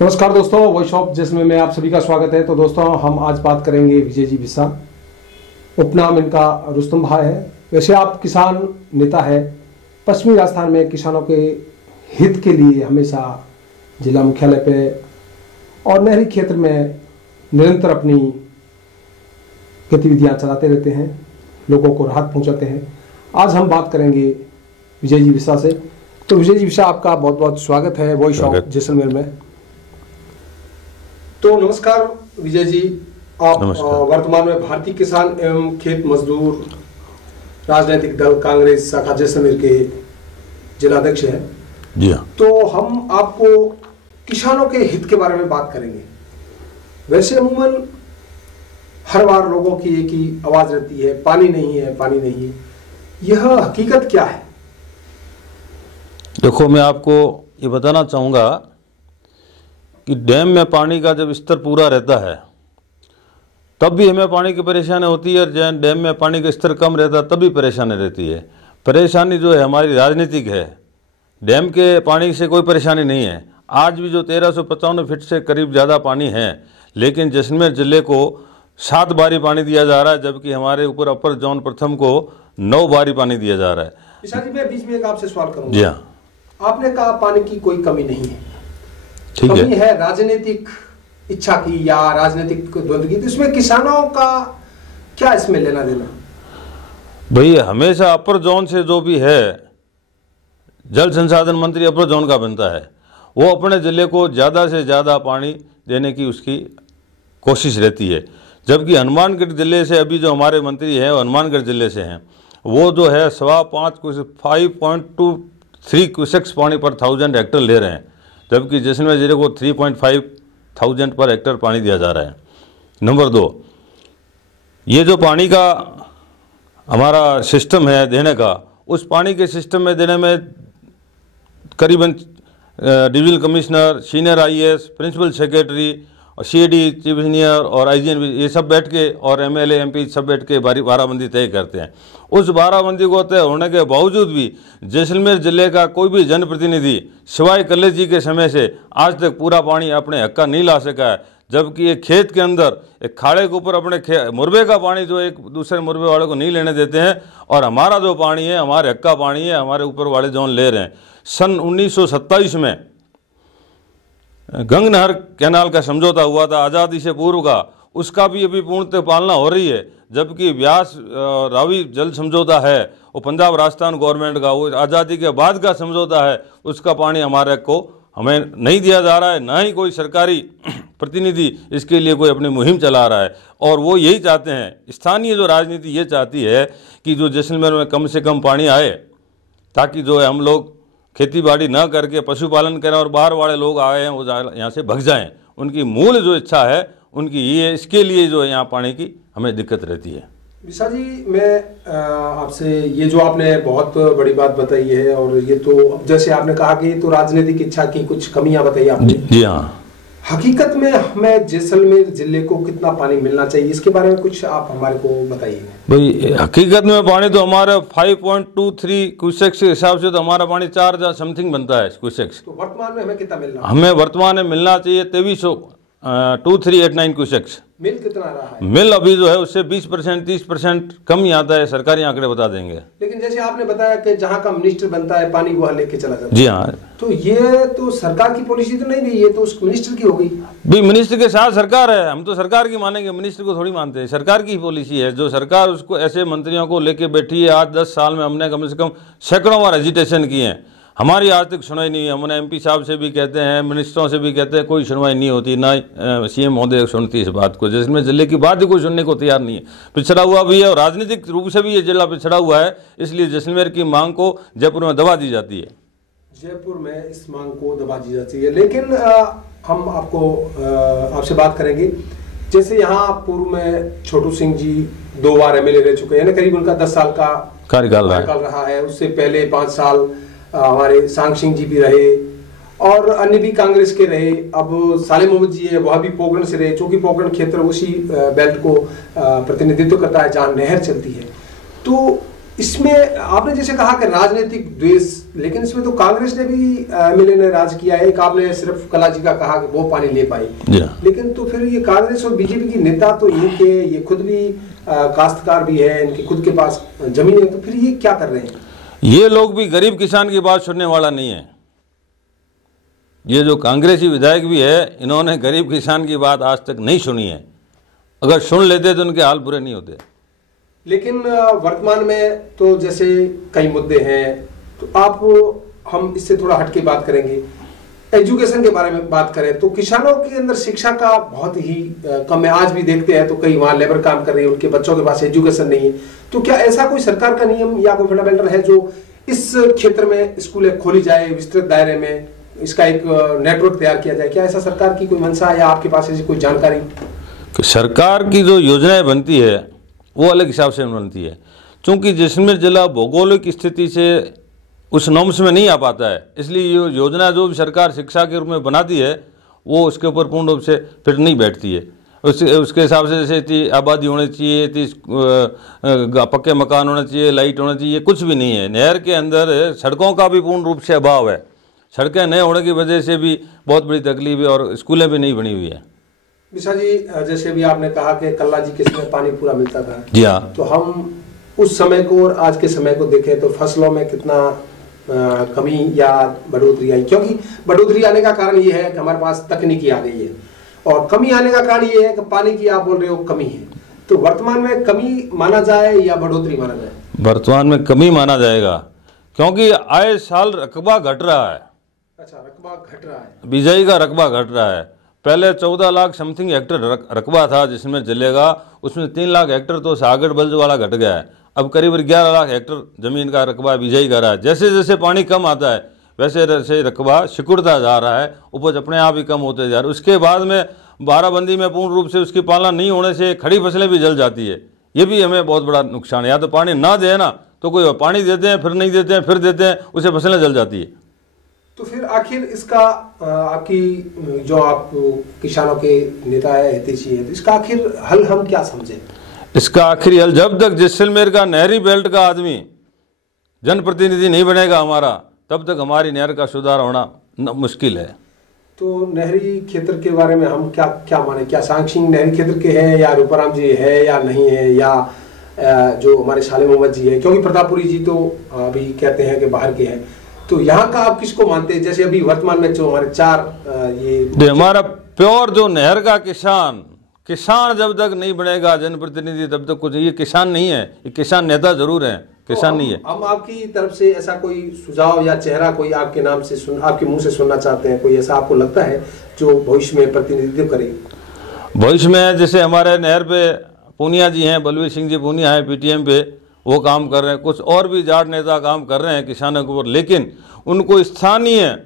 नमस्कार दोस्तों, voice of जिसमें में आप सभी का स्वागत है। तो दोस्तों, हम आज बात करेंगे विजय जी बिस्सा। उपनाम इनका रुस्तम भाई है। वैसे आप किसान नेता है। पश्चिमी राजस्थान में किसानों के हित के लिए हमेशा जिला मुख्यालय पे और नहरी क्षेत्र में निरंतर अपनी गतिविधियां चलाते रहते हैं, लोगों को राहत पहुंचाते हैं। आज हम बात करेंगे विजय जी बिस्सा से। तो विजय जी बिस्सा, आपका बहुत बहुत स्वागत है वॉइस ऑफ जैसलमेर में। तो नमस्कार विजय जी, आप वर्तमान में भारतीय किसान एवं खेत मजदूर राजनीतिक दल कांग्रेस शाखा जैसलमेर के जिलाध्यक्ष हैं। जी हाँ। तो हम आपको किसानों के हित के बारे में बात करेंगे। वैसे अमूमन हर बार लोगों की एक ही आवाज रहती है, पानी नहीं है, पानी नहीं है। यह हकीकत क्या है? देखो, मैं आपको ये बताना चाहूँगा कि डैम में पानी का जब स्तर पूरा रहता है तब भी हमें पानी की परेशानी होती है, और जब डैम में पानी का स्तर कम रहता है तब भी परेशानी रहती है। परेशानी जो है हमारी राजनीतिक है। डैम के पानी से कोई परेशानी नहीं है। आज भी जो 1395 फीट से करीब ज़्यादा पानी है, लेकिन जैसलमेर ज़िले को 7 बारी पानी दिया जा रहा है, जबकि हमारे ऊपर अपर जोन प्रथम को 9 बारी पानी दिया जा रहा है। बिस्सा जी, मैं बीच में एक आपसे सवाल करूँगा। जी हाँ। आपने कहा पानी की कोई कमी नहीं है। ठीक कमी है राजनीतिक इच्छा की या राजनीतिक द्वंद्व की। तो इसमें किसानों का क्या इसमें लेना देना? भाई, हमेशा अपर जोन से जो भी है, जल संसाधन मंत्री अपर जोन का बनता है। वो अपने ज़िले को ज़्यादा से ज़्यादा पानी देने की उसकी कोशिश रहती है। जबकि हनुमानगढ़ ज़िले से अभी जो हमारे मंत्री हैं वो हनुमानगढ़ ज़िले से हैं। वो जो है 5.23 क्यूसेक्स पानी पर 1000 हेक्टर ले रहे हैं, जबकि जैसलमेर ज़िले को 3,500 पर हेक्टर पानी दिया जा रहा है। नंबर 2, ये जो पानी का हमारा सिस्टम है देने का, उस पानी के सिस्टम में देने में करीबन divisional commissioner, senior IAS, principal secretary और CD चीफ इंजीनियर और IGN ये सब बैठ के, और MLA MP सब बैठ के बाराबंदी तय करते हैं। उस बाराबंदी को तय होने के बावजूद भी जैसलमेर ज़िले का कोई भी जनप्रतिनिधि सिवाय कलेज जी के समय से आज तक पूरा पानी अपने हक का नहीं ला सका है। जबकि एक खेत के अंदर एक खाड़े के ऊपर अपने मुरबे का पानी जो एक दूसरे मुरबे वाले को नहीं लेने देते हैं, और हमारा जो पानी है हमारे हक का पानी है, हमारे ऊपर वाले जोन ले रहे हैं। सन 1927 में गंग नहर कैनाल का समझौता हुआ था आज़ादी से पूर्व का, उसका भी अभी पूर्णतः पालना हो रही है। जबकि व्यास रावी जल समझौता है वो पंजाब राजस्थान गवर्नमेंट का, वो आज़ादी के बाद का समझौता है, उसका पानी हमारे को हमें नहीं दिया जा रहा है। ना ही कोई सरकारी प्रतिनिधि इसके लिए कोई अपनी मुहिम चला रहा है। और वो यही चाहते हैं, स्थानीय जो राजनीति ये चाहती है कि जो जैसलमेर में कम से कम पानी आए, ताकि जो है हम लोग खेती बाड़ी न करके पशुपालन करें और बाहर वाले लोग आए हैं वो यहाँ से भग जाएं। उनकी मूल जो इच्छा है उनकी ये, इसके लिए जो है यहाँ पानी की हमें दिक्कत रहती है। बिस्सा जी, मैं आपसे ये जो आपने बहुत बड़ी बात बताई है, और ये तो जैसे आपने कहा कि तो राजनीतिक इच्छा की कुछ कमियां बताई आपने। जी हाँ। हकीकत में हमें जैसलमेर जिले को कितना पानी मिलना चाहिए, इसके बारे में कुछ आप हमारे को बताइए। भाई, हकीकत में पानी तो हमारा 5.23 क्यूसेक्स के हिसाब से तो हमारा पानी 4 समथिंग बनता है क्यूसेक्स। तो वर्तमान में हमें कितना मिलना? हमें वर्तमान में मिलना चाहिए 2389 क्यूसेक्स। मिल कितना रहा है? मिल अभी जो है उससे 20% 30% कम ही आता है, सरकारी आंकड़े बता देंगे। लेकिन जैसे आपने बताया कि जहाँ का मिनिस्टर बनता है पानी वह लेके चला जाता है। जी हाँ। तो ये तो सरकार की पॉलिसी तो नहीं रही, ये तो उस मिनिस्टर की हो गई। भी मिनिस्टर के साथ सरकार है, हम तो सरकार की मानेंगे, मिनिस्टर को थोड़ी मानते हैं। सरकार की पॉलिसी है, जो सरकार उसको ऐसे मंत्रियों को लेके बैठी है। आज 10 साल में हमने कम से कम सैकड़ों बार एजिटेशन किए हैं, हमारी आज तक सुनवाई नहीं है। हमने MP साहब से भी कहते हैं, मिनिस्टरों से भी कहते हैं, कोई सुनवाई नहीं होती। ना CM महोदय सुनती इस बात को। जिसमें जिले की बात ही कोई सुनने को तैयार नहीं है। पिछड़ा हुआ भी है और राजनीतिक रूप से भी ये जिला पिछड़ा हुआ है, इसलिए जैसलमेर की मांग को जयपुर में दबा दी जाती है। जयपुर में इस मांग को दबा दी जाती है। लेकिन हम आपसे बात करेंगे, जैसे यहाँ पूर्व में छोटू सिंह जी 2 बार MLA रह चुके हैं, करीब उनका 10 साल का कार्यकाल रहा है। उससे पहले 5 साल हमारे सांग सिंह जी भी रहे, और अन्य भी कांग्रेस के रहे। अब साले मोहम्मद जी है, वह भी पोकरण से रहे, चूंकि पोकरण क्षेत्र उसी बेल्ट को प्रतिनिधित्व करता है जहाँ नहर चलती है। तो इसमें आपने जैसे कहा कि राजनीतिक द्वेष, लेकिन इसमें तो कांग्रेस ने भी एमएलए ने राज किया है। एक आपने सिर्फ कला जी का कहा कि वो पानी ले पाई, लेकिन तो फिर ये कांग्रेस और बीजेपी की नेता तो इनके, ये खुद भी काश्तकार भी है, इनके खुद के पास जमीन है, तो फिर ये क्या कर रहे हैं? ये लोग भी गरीब किसान की बात सुनने वाला नहीं है। ये जो कांग्रेसी विधायक भी है, इन्होंने गरीब किसान की बात आज तक नहीं सुनी है। अगर सुन लेते तो उनके हाल बुरे नहीं होते। लेकिन वर्तमान में तो जैसे कई मुद्दे हैं, तो आप हम इससे थोड़ा हटके बात करेंगे। एजुकेशन के बारे में बात करें तो किसानों के अंदर शिक्षा का बहुत ही कम है। आज भी देखते हैं तो कई वहां लेबर काम कर रही है, उनके बच्चों के पास एजुकेशन नहीं है। तो क्या ऐसा कोई सरकार का नियम या कोई फंडामेंटल है जो इस क्षेत्र में स्कूलें खोली जाए, विस्तृत दायरे में इसका एक नेटवर्क तैयार किया जाए? क्या ऐसा सरकार की कोई मंशा या आपके पास ऐसी कोई जानकारी? सरकार की जो योजनाएं बनती है वो अलग हिसाब से बनती है, क्योंकि जैसलमेर जिला भौगोलिक स्थिति से उस नॉर्म्स में नहीं आ पाता है, इसलिए ये योजना जो भी सरकार शिक्षा के रूप में बनाती है वो उसके ऊपर पूर्ण रूप से फिर नहीं बैठती है। उसके हिसाब से जैसे इतनी आबादी होनी चाहिए, इतनी पक्के मकान होना चाहिए, लाइट होना चाहिए, कुछ भी नहीं है। नहर के अंदर सड़कों का भी पूर्ण रूप से अभाव है। सड़कें नहीं होने की वजह से भी बहुत बड़ी तकलीफ है और स्कूलें भी नहीं बनी हुई है। विशा जी, जैसे भी आपने कहा कि कल्ला जी के समय पानी पूरा मिलता था, जी हाँ, तो हम उस समय को और आज के समय को देखें तो फसलों में कितना कमी या बढ़ोतरी आई? क्योंकि बढ़ोतरी आने का कारण ये है कि हमारे पास तकनीकी आ गई है, और कमी आने का कारण ये है कि पानी की आप बोल रहे हो कमी है। तो वर्तमान में कमी माना जाए या बढ़ोतरी माना जाए? वर्तमान में कमी माना जाएगा, क्योंकि आए साल रकबा घट रहा है। अच्छा, रकबा घट रहा है, बिजाई का रकबा घट रहा है। पहले 14 लाख समथिंग हेक्टर रकबा था जिसमें जलेगा, उसमें 3 लाख हेक्टर तो सागर बल्ज वाला घट गया है। अब करीब 11 लाख हेक्टर जमीन का रकबा बिजाई का रहा है। जैसे जैसे पानी कम आता है वैसे वैसे रकबा सिकुड़ता जा रहा है, उपज अपने आप ही कम होते जा रहा है। उसके बाद में बाराबंदी में पूर्ण रूप से उसकी पालना नहीं होने से खड़ी फसलें भी जल जाती है। ये भी हमें बहुत बड़ा नुकसान है। या तो पानी ना दे ना, तो कोई पानी देते हैं फिर नहीं देते हैं, फिर देते हैं, उससे फसलें जल जाती है। तो फिर आखिर इसका आपकी जो आप किसानों के नेता है, हितैषी है, तो इसका आखिर हल हम क्या समझे? इसका आखिरी हल, जब तक जैसलमेर का नहरी बेल्ट का आदमी जनप्रतिनिधि नहीं बनेगा हमारा, तब तक हमारी नहर का सुधार होना मुश्किल है। तो नहरी क्षेत्र के बारे में हम क्या क्या माने? क्या सांग सिंह नहरी क्षेत्र के हैं या रूपाराम जी है या नहीं है, या जो हमारे साले मोहम्मद जी है? क्योंकि प्रतापपुरी जी तो अभी कहते हैं कि बाहर के हैं। तो यहाँ का आप किसको मानते हैं? जैसे अभी वर्तमान में जो हमारे 4 ये हमारा प्योर जो नहर का किसान जब तक नहीं बनेगा जनप्रतिनिधि, तब तक कुछ, ये किसान नहीं है, ये किसान नेता जरूर है, किसान तो नहीं है। हम आपकी तरफ से ऐसा कोई सुझाव या चेहरा कोई आपके नाम से आपके मुंह से सुनना चाहते हैं? कोई ऐसा आपको लगता है जो भविष्य में प्रतिनिधित्व करे? भविष्य में जैसे हमारे नहर पे पूनिया जी हैं, बलवीर सिंह जी पूनिया हैं पीटीएम पे, वो काम कर रहे हैं। कुछ और भी जाट नेता काम कर रहे हैं किसानों के ऊपर, लेकिन उनको स्थानीय,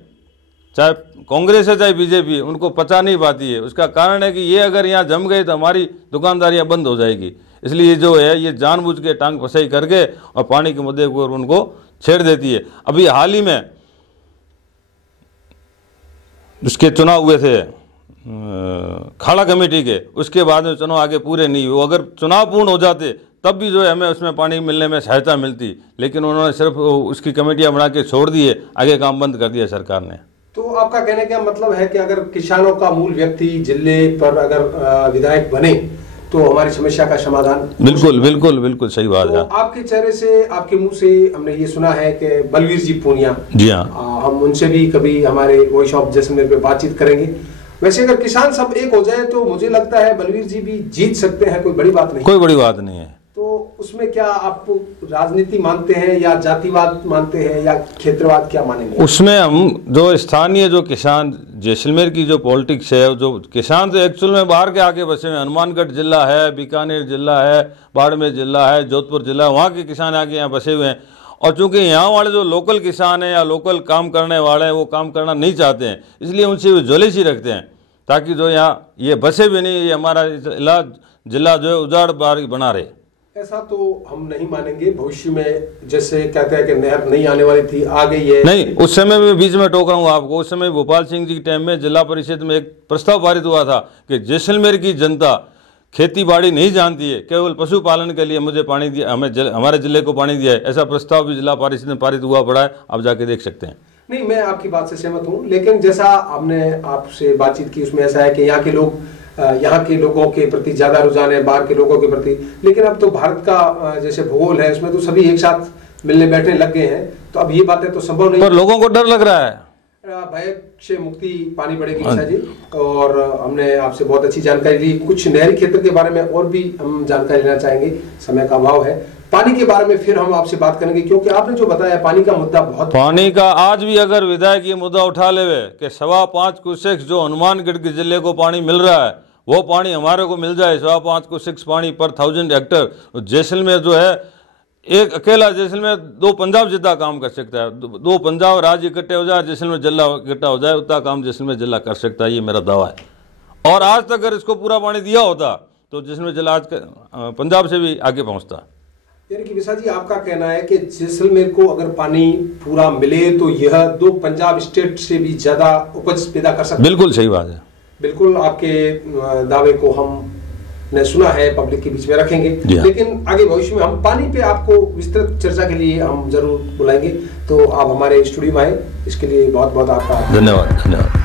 चाहे कांग्रेस है चाहे बीजेपी, उनको पचा नहीं पाती है। उसका कारण है कि ये अगर यहाँ जम गई तो हमारी दुकानदारियाँ बंद हो जाएगी। इसलिए जो है ये जानबूझ के टांग फसाई करके और पानी के मुद्दे को उनको छेड़ देती है। अभी हाल ही में उसके चुनाव हुए थे खाड़ा कमेटी के, उसके बाद में चुनाव आगे पूरे नहीं हुए। अगर चुनाव पूर्ण हो जाते तब भी जो है हमें उसमें पानी मिलने में सहायता मिलती, लेकिन उन्होंने सिर्फ उसकी कमेटियां बना के छोड़ दी है, आगे काम बंद कर दिया सरकार ने। तो आपका कहने का मतलब है कि अगर किसानों का मूल व्यक्ति जिले पर अगर विधायक बने तो हमारी समस्या का समाधान? बिल्कुल बिल्कुल बिल्कुल सही बात है। तो आपके चेहरे से, आपके मुंह से हमने ये सुना है कि बलवीर जी पूनिया, जी हाँ, हम उनसे भी कभी हमारे वॉइस ऑफ जैसलमेर पे बातचीत करेंगे। वैसे अगर किसान सब एक हो जाए तो मुझे लगता है बलवीर जी भी जीत सकते हैं, कोई बड़ी बात नहीं। कोई बड़ी बात नहीं है। तो उसमें क्या आप राजनीति मानते हैं या जातिवाद मानते हैं या क्षेत्रवाद, क्या मानेंगे? उसमें हम जो स्थानीय जो किसान, जैसलमेर की जो पॉलिटिक्स है, जो किसान तो एक्चुअल में बाहर के आके बसे हुए हैं। हनुमानगढ़ जिला है, बीकानेर जिला है, बाड़मेर जिला है, जोधपुर जिला, वहाँ के किसान आके यहाँ बसे हुए हैं। और चूंकि यहाँ वाले जो लोकल किसान हैं या लोकल काम करने वाले हैं वो काम करना नहीं चाहते हैं, इसलिए उनसे वो ज्वेलसी रखते हैं, ताकि जो यहाँ ये बसे भी नहीं, ये हमारा जिला जो है उजाड़ बारी बना रहे। ऐसा तो हम नहीं मानेंगे। भविष्य में जैसे कहते हैं कि नहर नहीं आने वाली थी, आ गई है। नहीं, उस समय में बीच में टोक रहा हूँ आपको, उस समय भोपाल सिंह जी के टाइम में जिला परिषद में एक प्रस्ताव पारित हुआ था कि जैसलमेर की जनता खेती बाड़ी नहीं जानती है, केवल पशुपालन के लिए मुझे पानी दिया, हमारे जिले को पानी दिया है, ऐसा प्रस्ताव भी जिला परिषद में पारित हुआ पड़ा है, आप जाके देख सकते हैं। नहीं, मैं आपकी बात से सहमत हूँ, लेकिन जैसा आपने आपसे बातचीत की उसमें ऐसा है कि यहाँ के लोगों के प्रति ज्यादा रुझान है, बाहर के लोगों के प्रति। लेकिन अब तो भारत का जैसे भूगोल है उसमें तो सभी एक साथ मिलने बैठने लग गए हैं, तो अब ये बातें तो संभव नहीं। पर लोगों को डर लग रहा है, भय से मुक्ति पानी पड़ेगी ईशा जी। और हमने आपसे बहुत अच्छी जानकारी ली। कुछ नहरी क्षेत्र के बारे में और भी हम जानकारी लेना चाहेंगे, समय का अभाव है। पानी के बारे में फिर हम आपसे बात करेंगे, क्योंकि आपने जो बताया पानी का मुद्दा बहुत, पानी का आज भी अगर विधायक ये मुद्दा उठा लेवे कि 5.25 क्यूसेक्स जो हनुमानगढ़ के जिले को पानी मिल रहा है वो पानी हमारे को मिल जाए, 5.25 क्यूसेक्स पानी पर 1000 हेक्टर। जैसलमेर जो है, एक अकेला जैसलमेर 2 पंजाब जितना काम कर सकता है, 2 पंजाब राज्य इकट्ठे हो जाए, जैसलमेर जिला इकट्ठा हो जाए, उतना काम जैसलमेर जिला कर सकता है, ये मेरा दावा है। और आज तक अगर इसको पूरा पानी दिया होता तो जैसलमेर जिला आज पंजाब से भी आगे पहुंचता। यानी कि विशा जी, आपका कहना है कि जैसलमेर को अगर पानी पूरा मिले तो यह 2 पंजाब स्टेट से भी ज्यादा उपज पैदा कर सकता है। बिल्कुल सही बात है। बिल्कुल, आपके दावे को हमने सुना है, पब्लिक के बीच में रखेंगे, लेकिन आगे भविष्य में हम पानी पे आपको विस्तृत चर्चा के लिए हम जरूर बुलाएंगे। तो आप हमारे स्टूडियो में आए, इसके लिए बहुत बहुत आपका धन्यवाद।